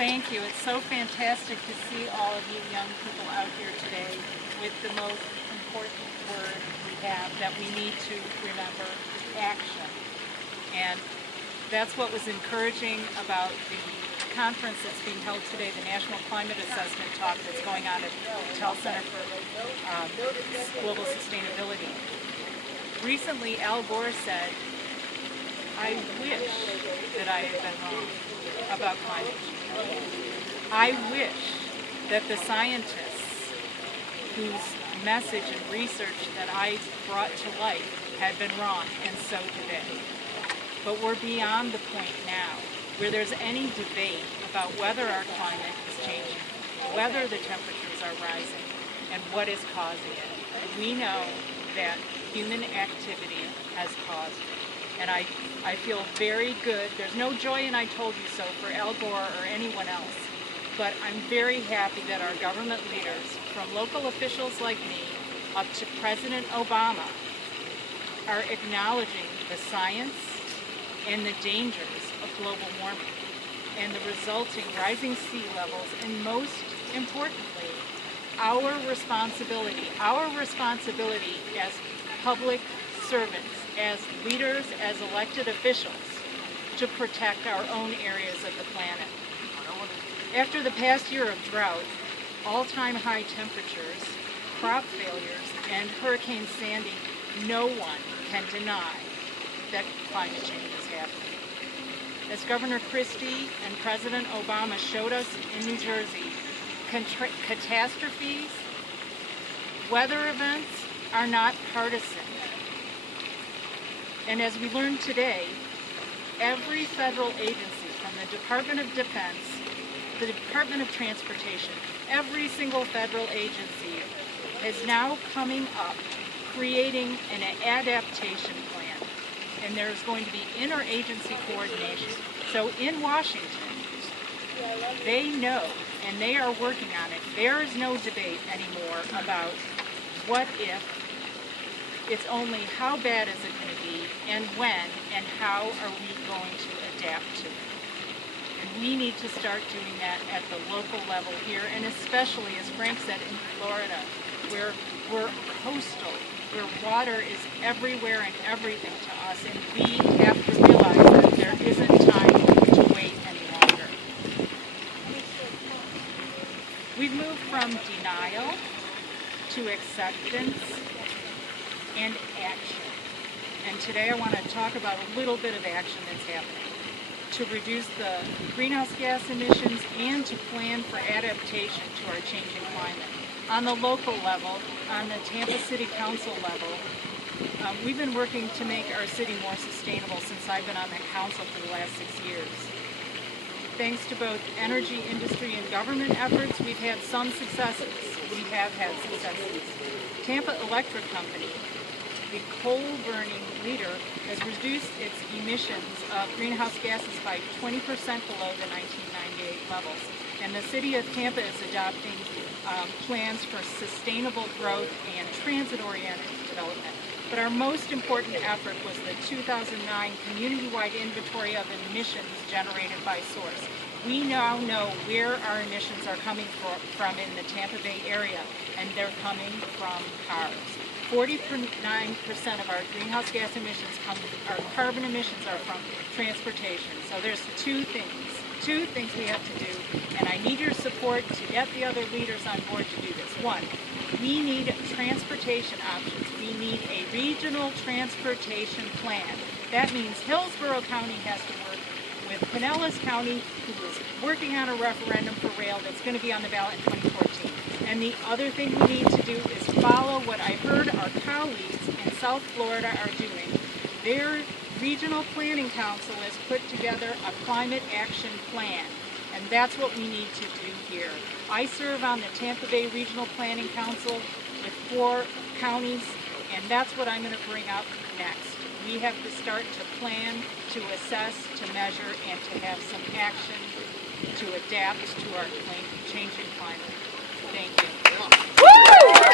Thank you. It's so fantastic to see all of you young people out here today with the most important word we have that we need to remember, action. And that's what was encouraging about the conference that's being held today, the National Climate Assessment Talk that's going on at the Tell Center for Global Sustainability. Recently, Al Gore said, "I wish that I had been wrong about climate change. I wish that the scientists whose message and research that I brought to light had been wrong, and so did they." But we're beyond the point now where there's any debate about whether our climate is changing, whether the temperatures are rising, and what is causing it. We know that human activity has caused it. And I feel very good. There's no joy in "I told you so" for Al Gore or anyone else. But I'm very happy that our government leaders, from local officials like me up to President Obama, are acknowledging the science and the dangers of global warming and the resulting rising sea levels, and most importantly, our responsibility as public servants, as leaders, as elected officials, to protect our own areas of the planet. After the past year of drought, all-time high temperatures, crop failures, and Hurricane Sandy, no one can deny that climate change is happening. As Governor Christie and President Obama showed us in New Jersey, catastrophes, weather events are not partisan. And as we learned today, every federal agency, from the Department of Defense, the Department of Transportation, every single federal agency is now coming up creating an adaptation plan. And there's going to be interagency coordination. So in Washington, they know and they are working on it. There is no debate anymore about what if. It's only how bad is it going to be, and when, and how are we going to adapt to it. And we need to start doing that at the local level here, and especially, as Frank said, in Florida, where we're coastal, where water is everywhere and everything to us, and we have to realize that there isn't time to wait any longer. We've moved from denial to acceptance and action. And today I want to talk about a little bit of action that's happening to reduce the greenhouse gas emissions and to plan for adaptation to our changing climate. On the local level, on the Tampa City Council level, we've been working to make our city more sustainable since I've been on the council for the last 6 years. Thanks to both energy industry and government efforts, we've had some successes. We have had successes. Tampa Electric Company, the coal-burning leader, has reduced its emissions of greenhouse gases by 20% below the 1998 levels. And the city of Tampa is adopting plans for sustainable growth and transit-oriented development. But our most important effort was the 2009 community-wide inventory of emissions generated by source. We now know where our emissions are coming from in the Tampa Bay area, and they're coming from cars. 49% of our greenhouse gas emissions our carbon emissions are from transportation. So there's two things we have to do, and I need your support to get the other leaders on board to do this. One, we need transportation options. We need a regional transportation plan. That means Hillsborough County has to work with Pinellas County, who is working on a referendum for rail that's going to be on the ballot in 2014. And the other thing we need to do is follow what I heard our colleagues in South Florida are doing. Their Regional Planning Council has put together a climate action plan, and that's what we need to do here. I serve on the Tampa Bay Regional Planning Council with 4 counties, and that's what I'm going to bring up next. We have to start to plan, to assess, to measure, and to have some action to adapt to our changing climate. Thank you.